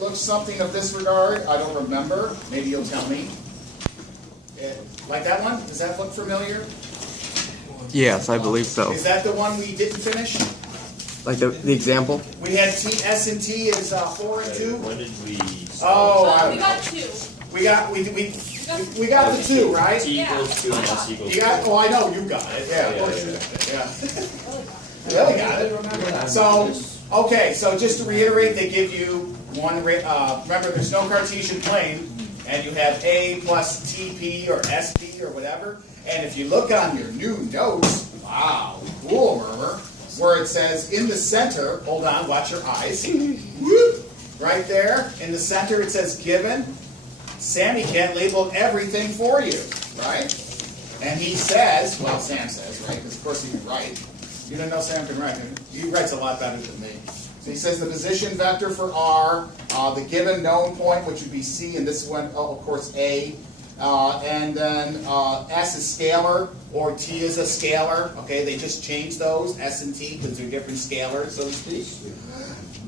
looks something of this regard. I don't remember. Maybe you'll tell me. Like that one? Does that look familiar? Yes, I believe so. Is that the one we didn't finish? Like the example? We had S and T is 4 and 2. When did we? Oh, I We don't know. got 2. We got the 2, right? T equals 2 and S equals You got? 2. Oh, I know you got it. Yeah, of course you got it. Yeah. Really got it. So, okay. So just to reiterate, they give you one. Remember, there's no Cartesian plane, and you have A plus TP or SP or whatever. And if you look on your new notes, wow, cool, Murmer, where it says in the center. Hold on, watch your eyes. Whoop, right there in the center, it says given. Sammy can't label everything for you, right? And he says, well, Sam says, right? Because of course he can write. You don't know Sam can write. He writes a lot better than me. So he says the position vector for R, the given known point, which would be C, and this one, of course, A. And then S is scalar, or T is a scalar. Okay, they just changed those, S and T, because they're different scalars, so to speak.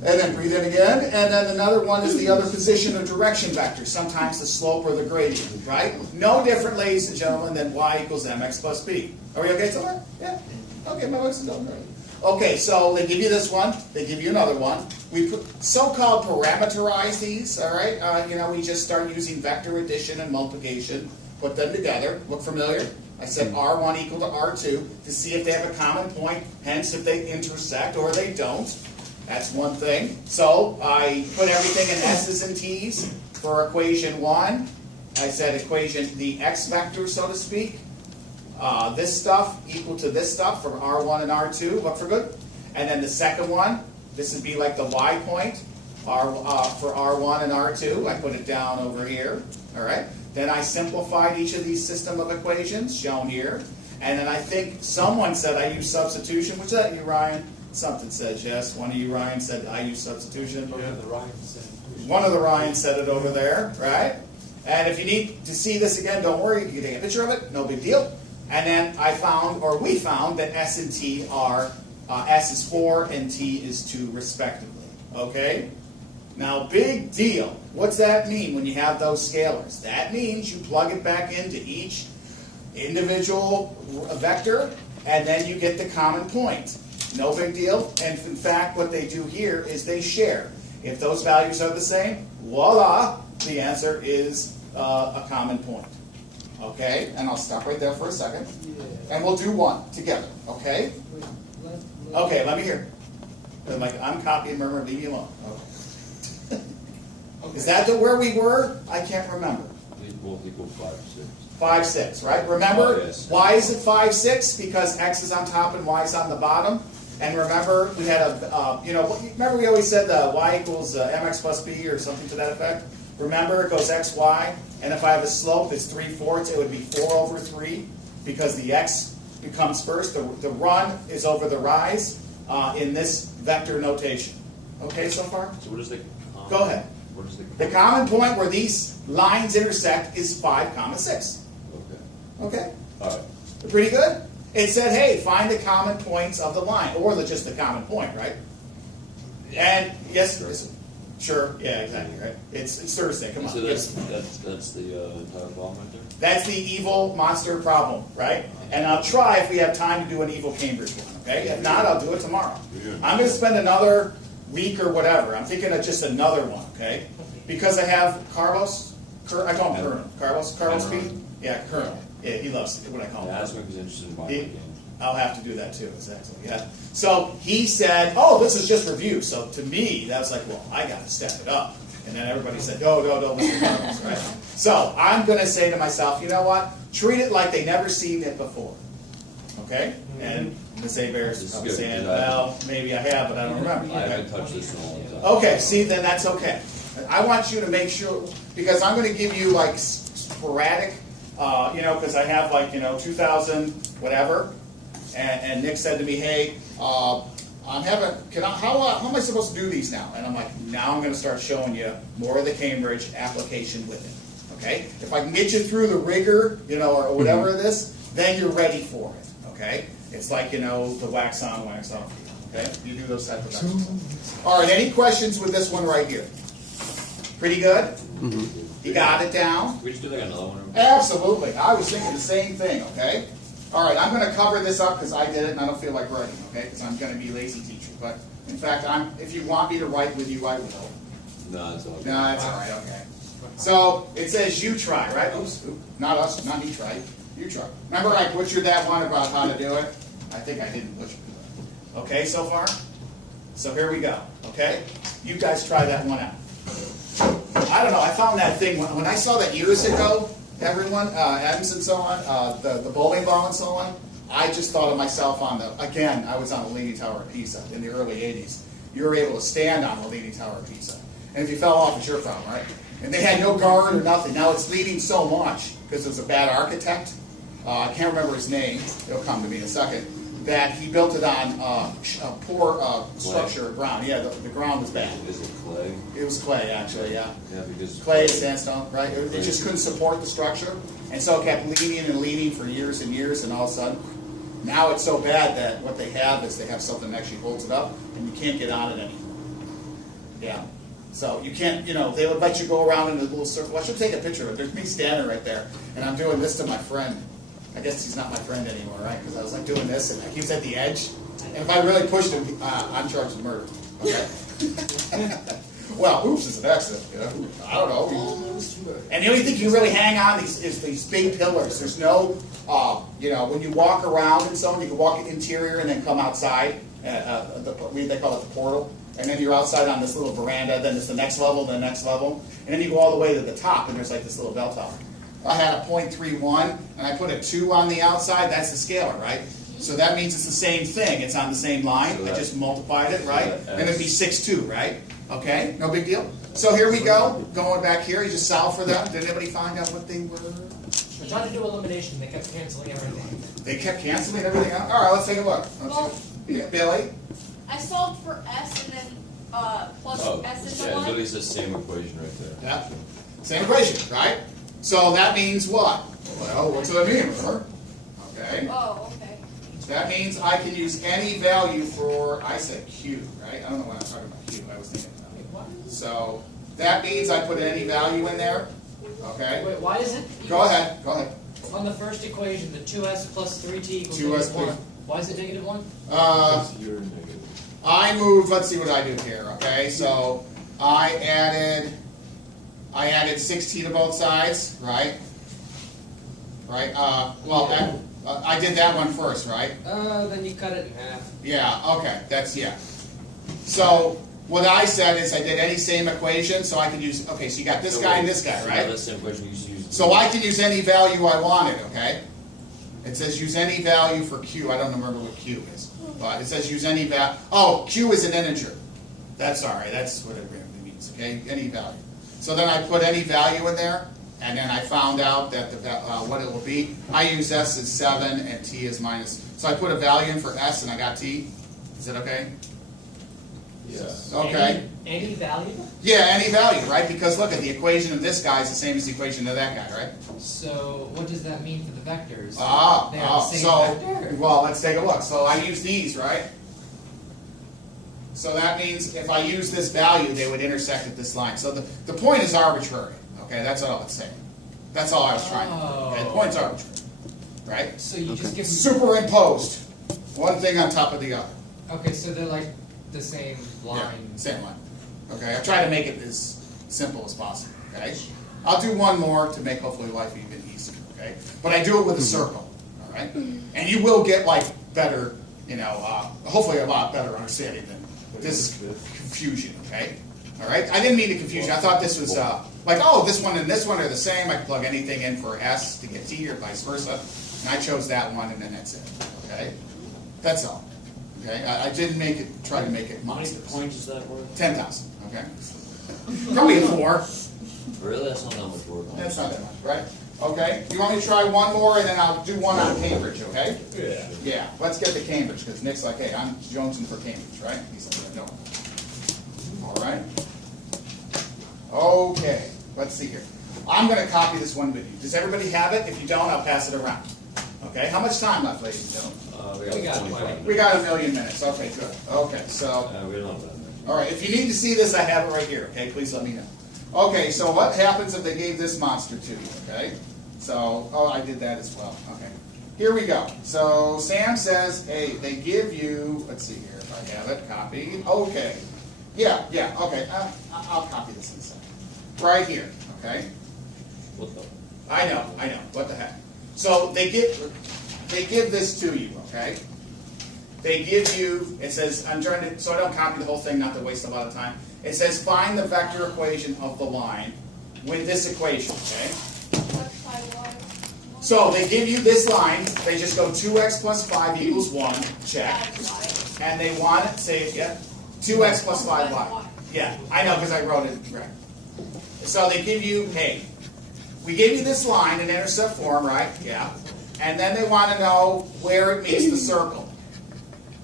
And then breathe in again. And then another one is the other position or direction vector, sometimes the slope or the gradient, right? No different, ladies and gentlemen, than y equals mx plus b. Are we okay so far? Yeah? Okay, my voice is done. Right. Okay, so they give you this one. They give you another one. We so-called parameterize these, all right? We just start using vector addition and multiplication, put them together. Look familiar? I said R1 equal to R2 to see if they have a common point, hence if they intersect or they don't. That's one thing. So I put everything in S's and T's for equation 1. I said the x vector, so to speak. This stuff equal to this stuff from R1 and R2. Look for good. And then the second one, this would be like the y point for R1 and R2. I put it down over here. All right. Then I simplified each of these system of equations shown here. And then I think someone said I use substitution. Was that you, Ryan? Something says yes. One of you, Ryan, said I use substitution. Yeah, the Ryan said. One of the Ryans said it over there, right? And if you need to see this again, don't worry. You can take a picture of it. No big deal. And then we found that S and T are, S is 4 and T is 2 respectively. Okay? Now, big deal. What's that mean when you have those scalars? That means you plug it back into each individual vector, and then you get the common point. No big deal. And in fact, what they do here is they share. If those values are the same, voila, the answer is a common point. Okay? And I'll stop right there for a second. And we'll do one together. Okay? Okay, let me hear. Like, I'm copying Murmer, leave me alone. Okay. Is that where we were? I can't remember. Both equal 5, 6. 5, 6, right? Remember, yes. why is it 5, 6? Because x is on top and y is on the bottom. And remember, we had remember we always said the y equals mx plus b or something to that effect? Remember, it goes x, y, and if I have a slope that's 3/4, it would be 4 over 3 because the x comes first. The run is over the rise in this vector notation. Okay so far? So what is the Go ahead. What is The common point where these lines intersect is 5, 6. Okay. Okay? All right. Pretty good? It said, hey, find the common points of the line, or just the common point, right? And yes, sure, yeah, exactly, right? It's Thursday, come on. So that's the entire problem right there? That's the evil monster problem, right? And I'll try if we have time to do an evil Cambridge one, okay? If not, I'll do it tomorrow. I'm going to spend another week or whatever. I'm thinking of just another one, okay? Because I have Carlos, I call him Colonel. Carlos P? Yeah, Colonel. Yeah, he loves what I call him. Yeah, that's what he's interested in buying games. I'll have to do that too, exactly. Yeah. So he said, "Oh, this is just review." So to me, that was like, "Well, I got to step it up." And then everybody said, "No, listen to Carlos," right? So I'm going to say to myself, you know what? Treat it like they never seen it before. Okay? And the St. Bears This is I'm good, saying, because well, maybe I have, but I don't remember. I haven't touched this in a long time. Okay, see, then that's okay. I want you to make sure, because I'm going to give you like sporadic, because I have 2000 whatever, and Nick said to me, hey, how am I supposed to do these now? And I'm like, now I'm going to start showing you more of the Cambridge application with it. Okay? If I can get you through the rigor, or whatever it is, then you're ready for it. Okay? It's like, the wax on, wax off. Okay? You do those type of exercises. All right, any questions with this one right here? Pretty good? You got it down? We just do like another one. Absolutely. I was thinking the same thing, okay? All right, I'm going to cover this up because I did it and I don't feel like writing, okay? Because I'm going to be a lazy teacher. But, in fact, if you want me to write with you, I will. No, it's all good. No, that's all right, okay. So, it says you try, right? Oops, not us, not me try. You try. Remember I butchered that one about how to do it? I think I didn't butcher it. Okay, so far? So here we go, okay? You guys try that one out. I don't know, I found that thing, when I saw that years ago, everyone, Adams and so on, the bowling ball and so on, I just thought of myself on again, I was on the Leaning Tower of Pisa in the early 80s. You were able to stand on the Leaning Tower of Pisa. And if you fell off, it's your problem, right? And they had no guard or nothing. Now it's leaning so much, because it was a bad architect, I can't remember his name, it'll come to me in a second, that he built it on a poor structure of ground. Yeah, the ground was bad. Is it clay? It was clay, actually, yeah. Yeah, because Clay, sandstone, right? It just couldn't support the structure, and so it kept leaning and leaning for years and years, and all of a sudden, now it's so bad that what they have is they have something that actually holds it up, and you can't get on it anymore. Yeah. So you can't, they would let you go around in a little circle. I should take a picture of it. There's me standing right there, and I'm doing this to my friend. I guess he's not my friend anymore, right? Because I was like doing this, and he was at the edge. And if I really pushed him, I'm charged with murder. Okay? Well, oops is an accident. I don't know. And the only thing you can really hang on is these big pillars. There's no, when you walk around and so on, you can walk interior and then come outside. They call it the portal. And then you're outside on this little veranda. Then there's the next level, the next level. And then you go all the way to the top, and there's like this little bell tower. I had a 0.31, and I put a 2 on the outside. That's the scalar, right? So that means it's the same thing. It's on the same line. So I just multiplied it, right? So and it'd be 6.2, right? Okay, no big deal. So here we go. Going back here, you just solve for them. Did anybody find out what they were? We're trying to do elimination. They kept canceling everything. They kept canceling everything out? All right, let's take a look. Yeah, Billy? I solved for S and then plus S in the yeah, one. so it's the same equation right there. Yeah. Same equation, right? So that means what? Well, what does that mean, remember? Okay. Oh, okay. That means I can use any value for, I said Q, right? I don't know why I'm talking about Q. I was thinking about it. So that means I put any value in there. Okay. Wait, why is it? Go ahead. Go ahead. On the first equation, the 2s plus 3t equals 2s -1. Why is it -1? Because you're negative. I moved, let's see what I do here, okay? So I added 16 to both sides, right? Right, I did that one first, right? Then you cut it in half. Yeah, okay, yeah. So what I said is I did any same equation, so I could use, okay, so you got this guy and this guy, So right? that's the same equation you used to use. So I can use any value I wanted, okay? It says use any value for Q. I don't remember what Q is. But it says use any value. Oh, Q is an integer. That's all right. That's what it really means, okay? Any value. So then I put any value in there, and then I found out that what it will be. I use S as 7 and T is minus. So I put a value in for S and I got T. Is that okay? Yeah. Okay. Any value? Yeah, any value, right? Because look at the equation of this guy is the same as the equation of that guy, right? So what does that mean for the vectors? They So, have the same vector? well, let's take a look. So I use these, right? So that means if I use this value, they would intersect at this line. So the point is arbitrary, okay? That's all it's saying. That's all I was trying to do. Okay? The point's arbitrary, right? So you just give them... Superimposed, one thing on top of the other. Okay, so they're like the same line. Yeah, same line. Okay, I try to make it as simple as possible, okay? I'll do one more to make hopefully life even easier, okay? But I do it with a circle, all right? And you will get like better, hopefully a lot better understanding than this is confusion, okay? All right? I didn't mean to confuse you. I thought this was like, oh, this one and this one are the same. I can plug anything in for S to get T or vice versa. And I chose that one and then that's it, okay? That's all. Okay, I didn't try to make it How many monsters. points is that worth? 10,000. Okay, probably a 4. Really? That's not that much work. That's not that much, right? Okay. You want me to try one more, and then I'll do one on Cambridge. Okay? Yeah. Yeah. Let's get to Cambridge because Nick's like, hey, I'm jonesing for Cambridge, right? He's like, no. All right. Okay. Let's see here. I'm going to copy this one with you. Does everybody have it? If you don't, I'll pass it around. Okay. How much time left, ladies and gentlemen? We got 25 plenty. We got 1,000,000 minutes. Okay, good. Okay, so, we don't have that much. all right, if you need to see this, I have it right here, okay? Please let me know. Okay, so what happens if they gave this monster to you, okay? So, oh, I did that as well, okay. Here we go. So Sam says, hey, they give you, let's see here if I have it copied. Okay. Yeah, okay. I'll copy this in a second. Right here, okay? What the? I know. What the heck? So they give this to you, okay? They give you, it says, I'm trying to, so I don't copy the whole thing, not to waste a lot of time. It says find the vector equation of the line with this equation, okay? So they give you this line, they just go 2x plus 5 equals 1, check. And they want it, say it, yeah? 2x plus 5y. Yeah, I know because I wrote it right. So they give you, hey, we gave you this line in intercept form, right? Yeah. And then they want to know where it meets the circle.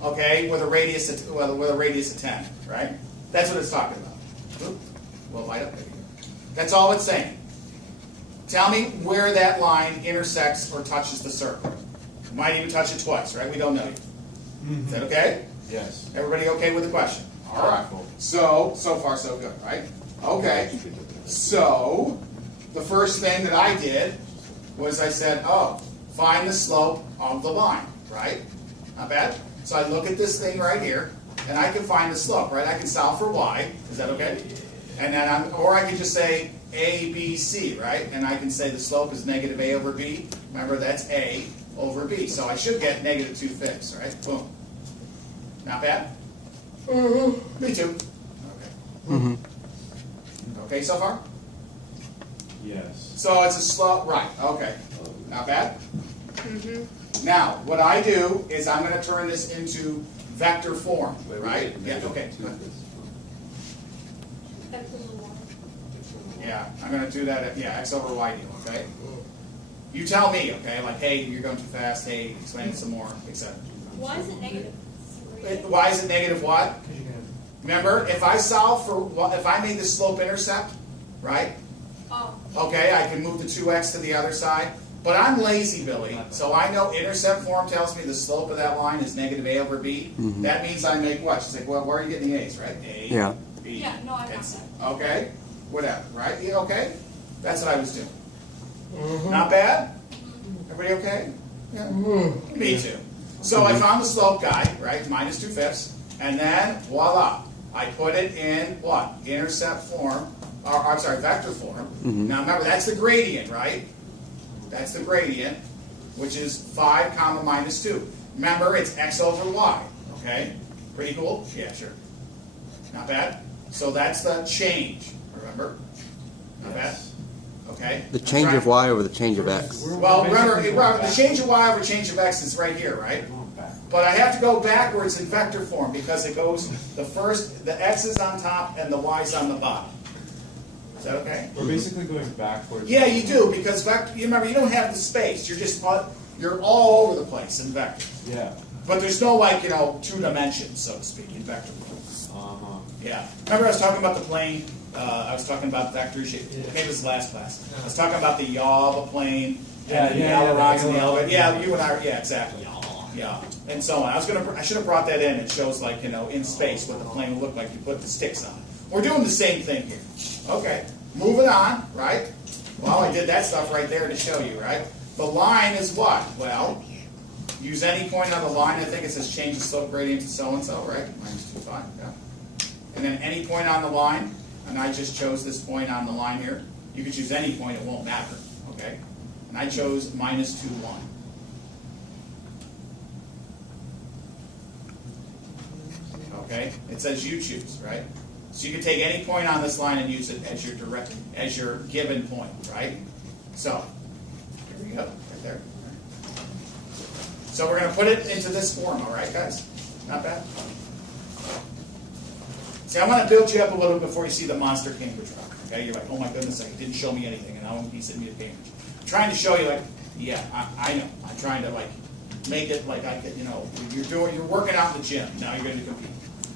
Okay, with a radius of 10, right? That's what it's talking about. Oop, well, light up. There you go. That's all it's saying. Tell me where that line intersects or touches the circle. You might even touch it twice, right? We don't know yet. Is that okay? Yes. Everybody okay with the question? All right. So far so good, right? Okay. So the first thing that I did was I said, oh, find the slope of the line, right? Not bad. So I look at this thing right here, and I can find the slope, right? I can solve for y. Is that okay? And then or I can just say a, b, c, right? And I can say the slope is negative a over b. Remember, that's a over b. So I should get negative 2/5, right? Boom. Not bad? Me too. Okay. Okay so far? Yes. So it's a slope, right, okay. Not bad? Now, what I do is I'm going to turn this into vector form, right? Yeah, okay. Yeah, I'm going to do that at, x over y deal, okay? You tell me, okay, like, hey, you're going too fast, hey, explain it some more, etc. Why is it negative? Why is it negative what? Remember, if I solve for, if I made the slope intercept, right? Oh. Okay, I can move the 2x to the other side. But I'm lazy, Billy, so I know intercept form tells me the slope of that line is negative a over b. That means I make what? She's like, well, where are you getting the a's, right? A, Yeah. B, Yeah, no, I got and C. that. Okay, whatever, right? You okay? That's what I was doing. Not bad? Everybody okay? Yeah. Me too. So I found the slope guy, right? Minus 2/5. And then, voila. I put it in what? Intercept form, or I'm sorry, vector form. Now remember, that's the gradient, right? That's the gradient, which is 5 comma minus 2. Remember, it's x over y, okay? Pretty cool? Yeah, sure. Not bad? So that's the change, remember? Not bad? Okay? The change of y over the change of x. Well, remember, the change of y over change of x is right here, right? But I have to go backwards in vector form because it goes, the x is on top and the y is on the bottom. Is that okay? We're basically going backwards. Yeah, you do, because vector, you remember, you don't have the space. You're just, you're all over the place in vectors. Yeah. But there's no, like, 2 dimensions, so to speak, in vector form. Yeah. Remember I was talking about the plane? I was talking about vector shape. Maybe it was last class. I was talking about the yaw of a plane, and the ailerons and the elevator. Yeah, you and I, yeah, exactly. Yeah, and so on. I should have brought that in. It shows, like, in space what the plane will look like. You put the sticks on it. We're doing the same thing here. Okay, moving on, right? Well, I did that stuff right there to show you, right? The line is what? Well, use any point on the line. I think it says change the slope gradient to so-and-so, right? Minus 2,5, yeah. And then any point on the line, and I just chose this point on the line here. You could choose any point, it won't matter, okay? And I chose minus 2, 1. Okay? It says you choose, right? So you can take any point on this line and use it as your given point, right? So, here we go, right there. So we're going to put it into this form, all right, guys? Not bad? See, I want to build you up a little bit before you see the monster Cambridge rock, okay? You're like, oh my goodness, he didn't show me anything, and now he's sitting me at Cambridge. I'm trying to show you, like, yeah, I know. I'm trying to, like, make it like I could, you're working out in the gym. Now you're going to compete.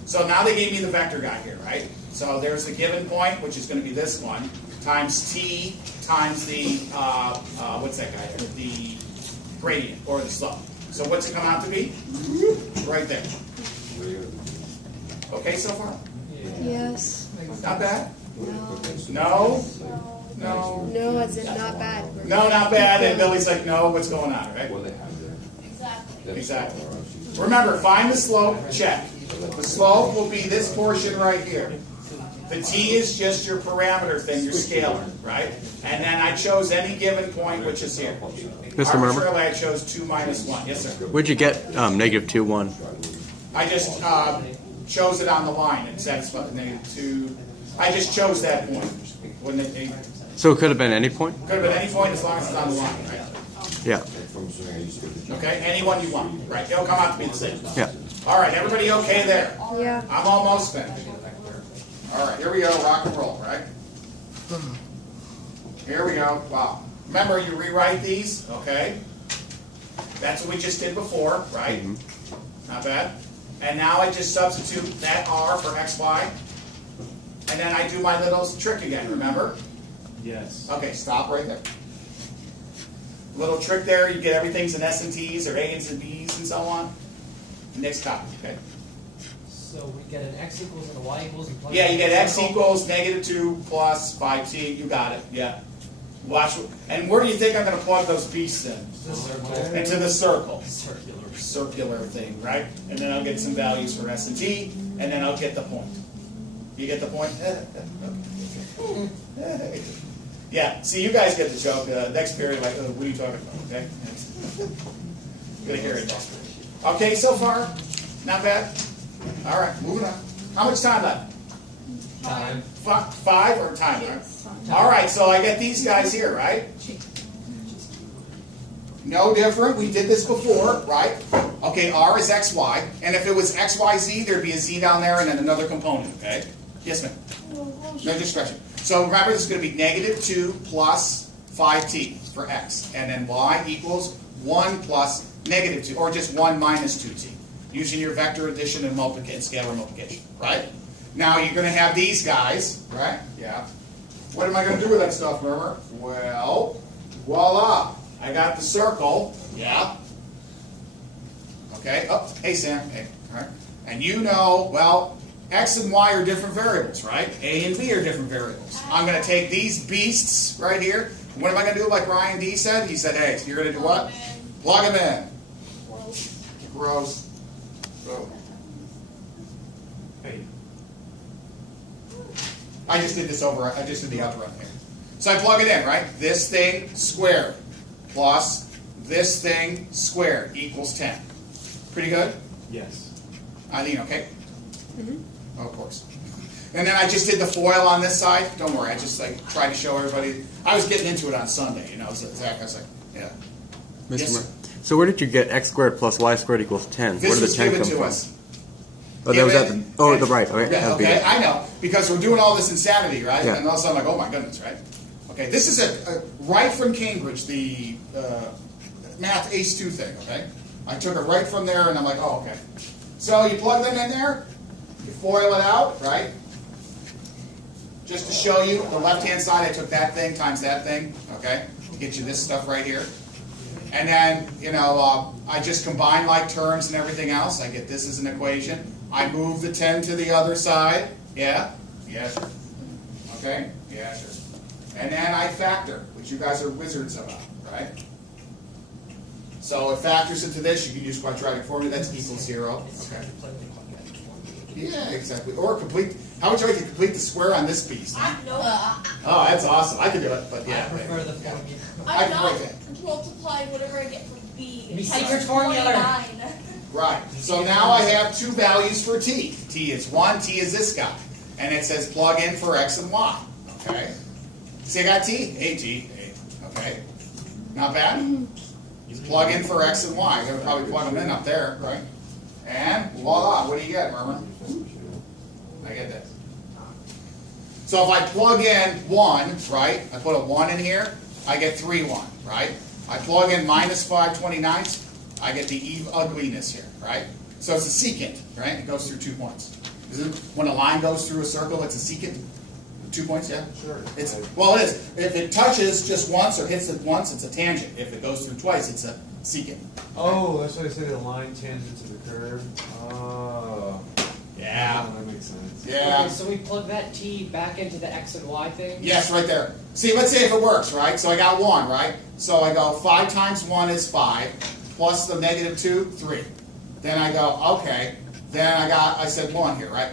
So now they gave me the vector guy here, right? So there's the given point, which is going to be this one, times t times the, what's that guy there? The gradient, or the slope. So what's it come out to be? Right there. Okay so far? Yes. Not bad? No? No? No, as in not bad. No, not bad. And Billy's like, no, what's going on, right? Exactly. Exactly. Remember, find the slope, check. The slope will be this portion right here. The t is just your parameter thing, your scalar, right? And then I chose any given point, which is here. Mr. Murmer? Arbitrarily, I chose 2 minus 1. Yes, sir. Where'd you get negative 2, 1? I just chose it on the line and satisfied -2. I just chose that point. Wouldn't it be? So it could have been any point? Could have been any point as long as it's on the line, right? Yeah. Okay, any one you want, right? It'll come out to be the same. Yeah. All right, everybody okay there? Yeah. I'm almost finished. All right, here we go, rock and roll, right? Here we go, wow. Remember, you rewrite these, okay? That's what we just did before, right? Not bad. And now I just substitute that r for xy. And then I do my little trick again, remember? Yes. Okay, stop right there. Little trick there, you get everything's in S and T's or A's and B's and so on. Next copy, okay? So we get an x equals and a y equals and plug Yeah, you in get the x circle. equals -2 plus 5t. You got it, yeah. Watch, and where do you think I'm going to plug those beasts in? The circle. Into the circle. Circular. Circular thing, right? And then I'll get some values for s and t, and then I'll get the point. You get the point? Yeah, see, you guys get the joke. Next period, like, what are you talking about, okay? Gonna hear it. Okay, so far, not bad. All right, moving on. How much time left? Time. 5 or time, right? All right, so I get these guys here, right? No different. We did this before, right? Okay, r is xy, and if it was xyz, there'd be a z down there and then another component, okay? Yes, ma'am? No discretion. So remember, this is going to be -2 plus 5t for x, and then y equals 1 plus -2, or just 1 minus 2t, using your vector addition and scalar multiplication, right? Now you're going to have these guys, right? Yeah. What am I going to do with that stuff, Murmer? Well, voila. I got the circle. Yeah. Okay. Oh, hey, Sam. Hey. All right. And you know, well, x and y are different variables, right? A and b are different variables. I'm going to take these beasts right here. What am I going to do like Ryan D said? He said, hey, you're going to do what? Plug them in. Gross. Oh. Hey. I just did this over, I just did the upper one here. So I plug it in, right? This thing squared plus this thing squared equals 10. Pretty good? Yes. Eileen, okay? Oh, of course. And then I just did the FOIL on this side. Don't worry, I just like tried to show everybody. I was getting into it on Sunday, you know. So Zach, I was like, yeah. Mr. Yes, Murmer. sir. So where did you get x squared plus y squared equals 10? This Where did was the 10 given come to from? us. Oh, that was at the, Given- oh, the right. Okay, Yeah, that'd be okay, good. I know, because we're doing all this insanity, right? Yeah. And all of a sudden I'm like, oh my goodness, right? Okay, this is a right from Cambridge, the math ACE 2 thing, okay? I took it right from there and I'm like, oh, okay. So you plug them in there, you FOIL it out, right? Just to show you, the left-hand side, I took that thing times that thing, okay? To get you this stuff right here. And then, you know, I just combine like terms and everything else. I get this as an equation. I move the 10 to the other side. Yeah? Yeah, sure. Okay? Yeah, sure. And then I factor, which you guys are wizards about, right? So it factors into this. You can use quadratic formula. That's equals 0. Okay. Yeah, exactly. Or complete. How would you like to complete the square on this piece? Oh, that's awesome. I can do it, but yeah. I prefer the formula. I I'm can not break it. multiplying whatever I get from B. Me Times secret formula. 29. Right. So now I have two values for t. T is 1, t is this guy. And it says plug in for x and y. Okay. See, I got t? A, t, A. Okay. Not bad? You plug in for x and y. You're going to probably plug them in up there, right? And voila. What do you get, Murmer? I get that. So if I plug in 1, right? I put a 1 in here. I get 3, 1, right? I plug in minus 5/29. I get the ugliness here, right? So it's a secant, right? It goes through 2 points. Isn't, when a line goes through a circle, it's a secant? 2 points, yeah? Sure. It's, well, it is. If it touches just once or hits it once, it's a tangent. If it goes through twice, it's a secant. Oh, that's why I say the line tangent to the curve. Oh. Yeah. That makes sense. Yeah. Okay, so we plug that t back into the x and y thing. Yes, right there. See, let's say if it works, right? So I got 1, right? So I go 5 times 1 is 5, plus the negative 2, 3. Then I go, okay. Then I said 1 here, right?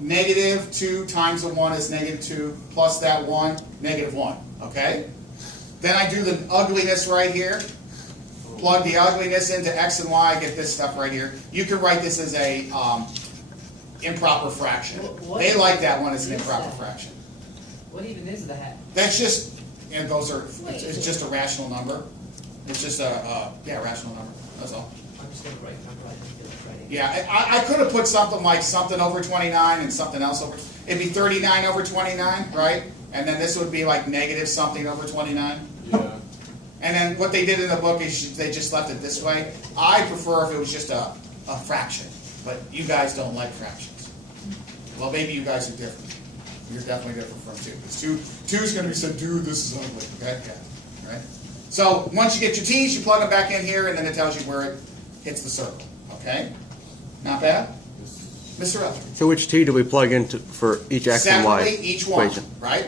Negative 2 times the 1 is negative 2, plus that 1, negative 1. Okay? Then I do the ugliness right here. Plug the ugliness into x and y, get this stuff right here. You can write this as a improper fraction. What? They like that one as an What is improper that? fraction. What even is that? That's just, and those are, it's just a rational number. It's just a rational number. That's all. I'm just gonna write number. I don't feel like writing. Yeah, I could have put something like something over 29 and something else over. It'd be 39 over 29, right? And then this would be like negative something over 29. Yeah. And then what they did in the book is they just left it this way. I prefer if it was just a fraction, but you guys don't like fractions. Well, maybe you guys are different. You're definitely different from 2. Because 2 is going to be said, dude, this is ugly. Okay, yeah, right. So once you get your t's, you plug them back in here, and then it tells you where it hits the circle. Okay, not bad, Mr. Elder. So which t do we plug into for each x and y Separately, each one, equation? right?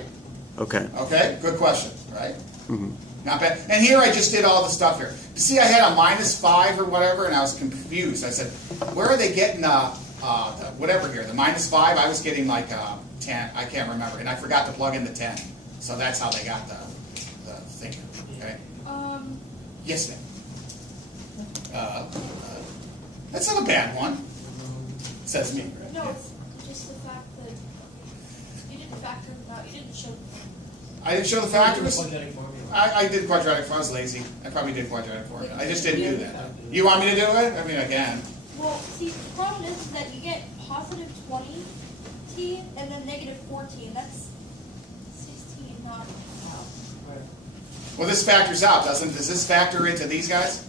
Okay. Okay, good question, right? Mm-hmm. Not bad. And here I just did all the stuff here. See, I had a -5 or whatever, and I was confused. I said, where are they getting the whatever here? The -5? I was getting like 10. I can't remember. And I forgot to plug in the 10. So that's how they got the thing. Okay? Yes, ma'am. That's not a bad one. Says me. Right? No, it's just the fact that you didn't factor them out. You didn't show. I didn't show the factors. Quadratic formula. I did quadratic form. I was lazy. I probably did quadratic form. I just didn't do that. You want me to do it? I mean, I can. Well, see, the problem is that you get positive 20t and then negative 14. That's 16, not. Well, this factors out, doesn't it? Does this factor into these guys?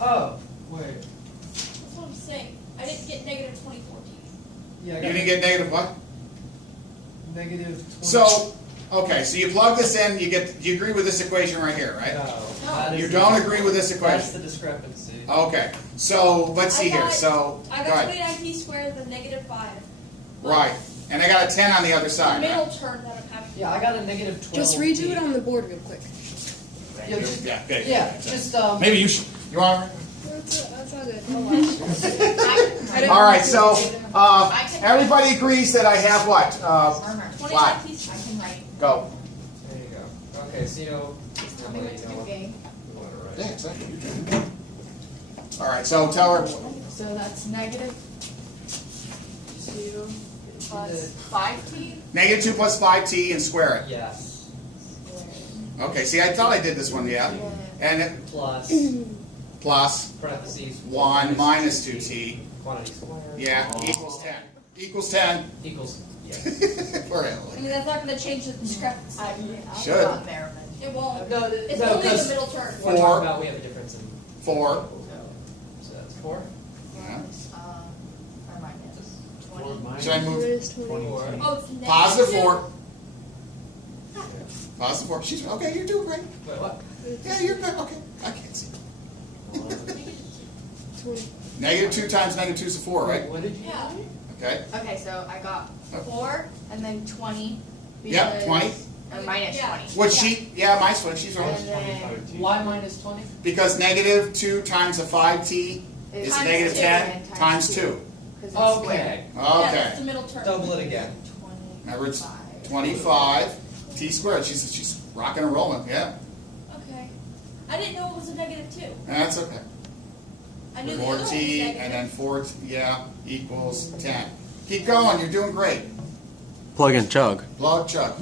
Oh, wait. That's what I'm saying. I didn't get negative 2014. Yeah, I You got didn't get negative what? negative 20. So, okay, so you plug this in, you agree with this equation right here, right? No. that You is don't the- agree with this That's equation. the discrepancy. Okay, so let's see here. So, I go got ahead. 29t squared and then negative 5. But Right, and I got a 10 on the other The side, middle right? term that I'm having. Yeah, I got a negative 12. Just redo it on the board real quick. Yeah, just, Yeah, okay. yeah, just Maybe you should. You want? That's all good. All right, so everybody agrees that I have what? Murmer. Why? 29t squared. I can write. Go. there you go. Okay, so you know. Tell me what to do, gang. Yeah, exactly. All right, so tell her. So that's negative 2 plus 5t Negative 2 plus 5t and square it. Yes. squared. Okay, see, I thought I did this one, yeah. And it, Plus plus parentheses 1 minus 2t, quantity squared. yeah, equals 10. Equals 10. Equals. Yeah. For I Emily. mean, that's not going to change the discrepancy. I'm Should. not Merriman. It won't. No, It's no, only the 'cause middle term. we're Four. talking about we have a difference in. 4. So that's 4. Yeah. Or minus 20. Should I move? Minus 20. 4. Oh, it's negative Positive 2. 4. Positive 4. She's okay, you're doing great. Wait, what? Yeah, you're good. Okay, I can't see. Negative 20. Negative 2 times negative 2 is a 4, right? What did you? Yeah. Okay. Okay, so I got 4 and then 20. Yep, because- 20. Or minus Yeah. 20. What she? Yeah, my one. She's right. And then Y minus 20? Because negative 2 times a 5t is Times negative 2 10 and times times 2. 'cause it's Okay. Yeah, Okay. it's the middle term. Double it again. squared. Remember, it's 25. 25 t squared. She's rocking and rolling. Yeah, Okay. I didn't know it was a negative 2. that's okay. I knew the other one was 4t negative. and then 4 yeah equals 10. Keep going. You're doing great. Plug and chug. Plug chug.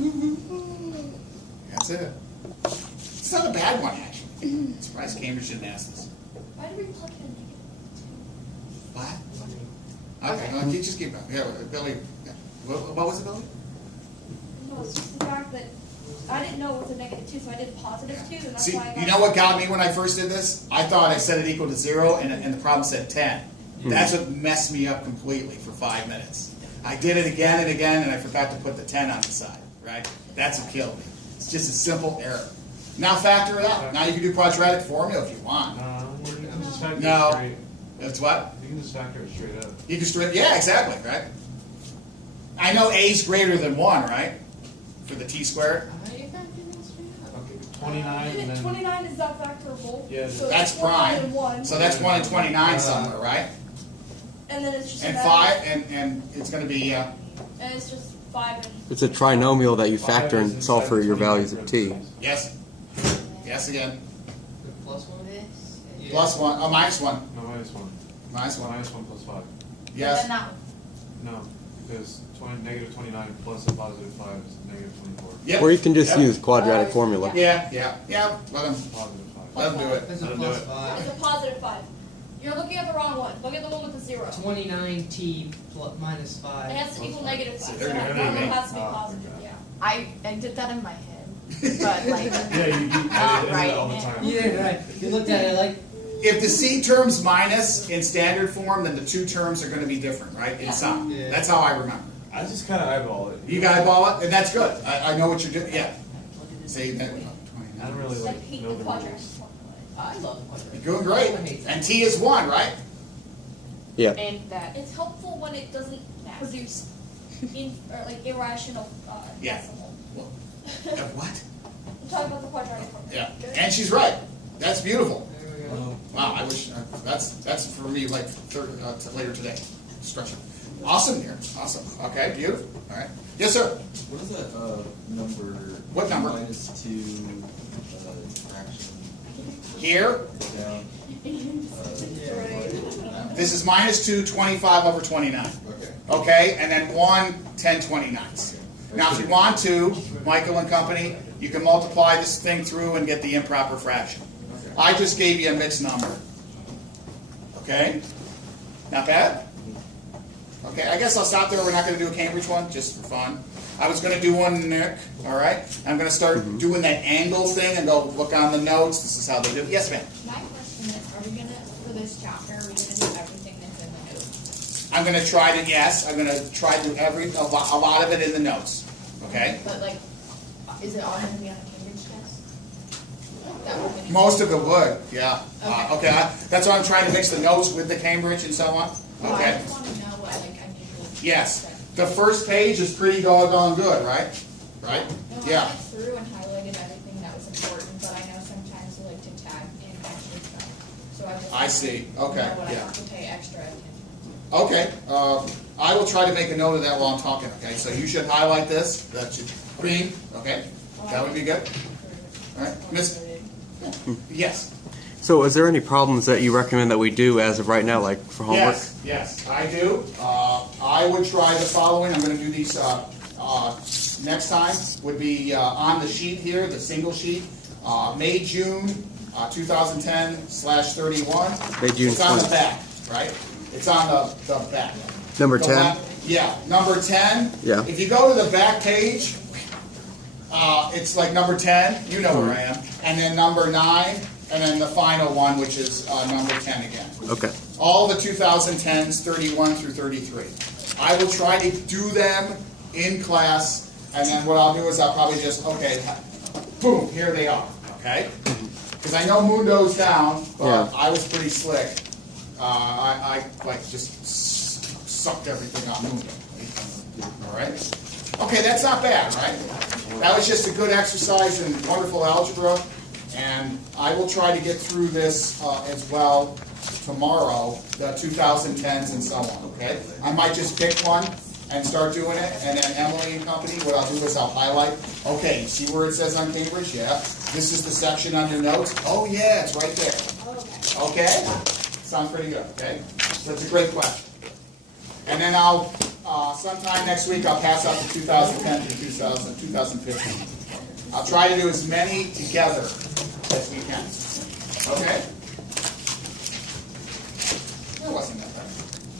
That's it. It's not a bad one actually. I'm surprised Cambridge didn't ask this. Why did we plug in a negative What? Okay, no, just keep going. Yeah, Billy. Yeah. What was it, Billy? 2? No, it's just the fact that I didn't know it was a negative 2, so I did positive 2, and that's See, why I got you know what got me when I first did this? I thought I set it equal to 0, and the problem said 10. That's what messed me up completely for 5 minutes. I did it again and again, and I forgot to put the 10 on the side, right? That's what killed me. It's just a simple error. Now factor it out. Now you can do quadratic formula if you want. I'm just trying to No. get straight. It's what? You You can just factor it straight up. You can straight, yeah, exactly, right? I know A's greater than 1, right? For the T squared. Okay, 29 and then. 29 is not factorable. Yeah, so That's it's 1 prime. and 1. So that's 1 and 29 somewhere, right? And then it's just And an 5, and it's gonna be, and it's just 5 and It's a trinomial that you factor Five is and solve inside for your 29 values of t. parentheses. yes. Yes again. Plus one? This. Yeah. Plus 1, oh, minus 1. No, minus 1. Minus 1. Minus 1 plus 5. Yes. And then that one. No, because negative 29 plus a positive 5 is negative 24. Yep. Or you can just Yep. use quadratic formula. Yeah, let them Positive 5. let them do it. It's a Let him do plus it. 5. it's a positive 5. You're looking at the wrong one. Look at the one with the 0. 29t minus It 5. has to equal negative 5. So they're that gonna one be- has to be Oh, positive. okay. Yeah. I did that in my head, but like, Yeah, you do Not that right. all the time. Yeah, right. You looked at it like, If the C term's minus in standard form, then the 2 terms are gonna be different, right? In sum. Yeah. That's how I remember. I just kind of eyeball it. You got eyeball it, and that's good. I know what you're doing, yeah. See, that, I don't really It's like like hate know the the quadratic rules. formula. I love quadratic. You're doing great. Everyone hates And that. T is 1, right? Yeah. and that. It's helpful when it doesn't produce or like irrational Yeah. decimal. What? I'm talking about the quadratic formula. Yeah. And she's right. That's beautiful. There we go. Wow, I wish, that's for me like later today. Stretching. Awesome here. Awesome. Okay, beautiful. All right. Yes, sir. What is that number? What number? Minus 2 fraction Here, down. this is minus 2, 25 over 29. Okay. Okay, and then 1, 10 29s. Now, if you want to, Michael and company, you can multiply this thing through and get the improper fraction. Okay. I just gave you a mixed number. Okay? Not bad? Okay, I guess I'll stop there. We're not going to do a Cambridge one, just for fun. I was going to do one, Nick, all right? I'm going to start doing that angle thing and go look on the notes. This is how they do it. Yes, ma'am? My question is, are we gonna, for this chapter, are we gonna do everything that's in the notes? I'm going to try to, yes, I'm going to try to do a lot of it in the notes. Okay? But like, is it all gonna be on the Cambridge test? That we're gonna- Most of it would, yeah. Okay. That's why I'm trying to mix the notes with the Cambridge and so on. Well, I Okay? just wanna know what, like, I need to. Yes. The first page is pretty doggone good, right? Right? No, Yeah. I went through and highlighted everything that was important, but I know sometimes I like to tag in extra stuff. So I just. I see. Okay, Know what I yeah. have to pay extra attention. Okay, I will try to make a note of that while I'm talking, okay? So you should highlight this, that should, green, okay? That would be good. All right, Miss, yes. So is there any problems that you recommend that we do as of right now, like for homework? Yes, I do. I would try the following, I'm gonna do these, next time, would be on the sheet here, the single sheet, May, June, 2010/31. May, June It's on the 20. back, right? It's on the back. Number The 10? left- Yeah, number 10. Yeah. If you go to the back page, it's like number 10, you know where I am, and then number 9, and then the final one, which is number 10 again. Okay. All the 2010s, 31 through 33. I will try to do them in class, and then what I'll do is I'll probably just, okay, boom, here they are, okay? Because I know Mundo's down, but Yeah. I was pretty slick. I like just sucked everything on Mundo. All right? Okay, that's not bad, right? That was just a good exercise in wonderful algebra, and I will try to get through this as well tomorrow, the 2010s and so on, okay? I might just pick one and start doing it, and then Emily and company, what I'll do is I'll highlight, okay, see where it says on Cambridge? Yeah. This is the section on your notes? Oh, yeah, it's right there. Okay? Sounds pretty good, okay? That's a great question. And then I'll, sometime next week, I'll pass out the 2010 to 2015. I'll try to do as many together as we can. Okay? That wasn't that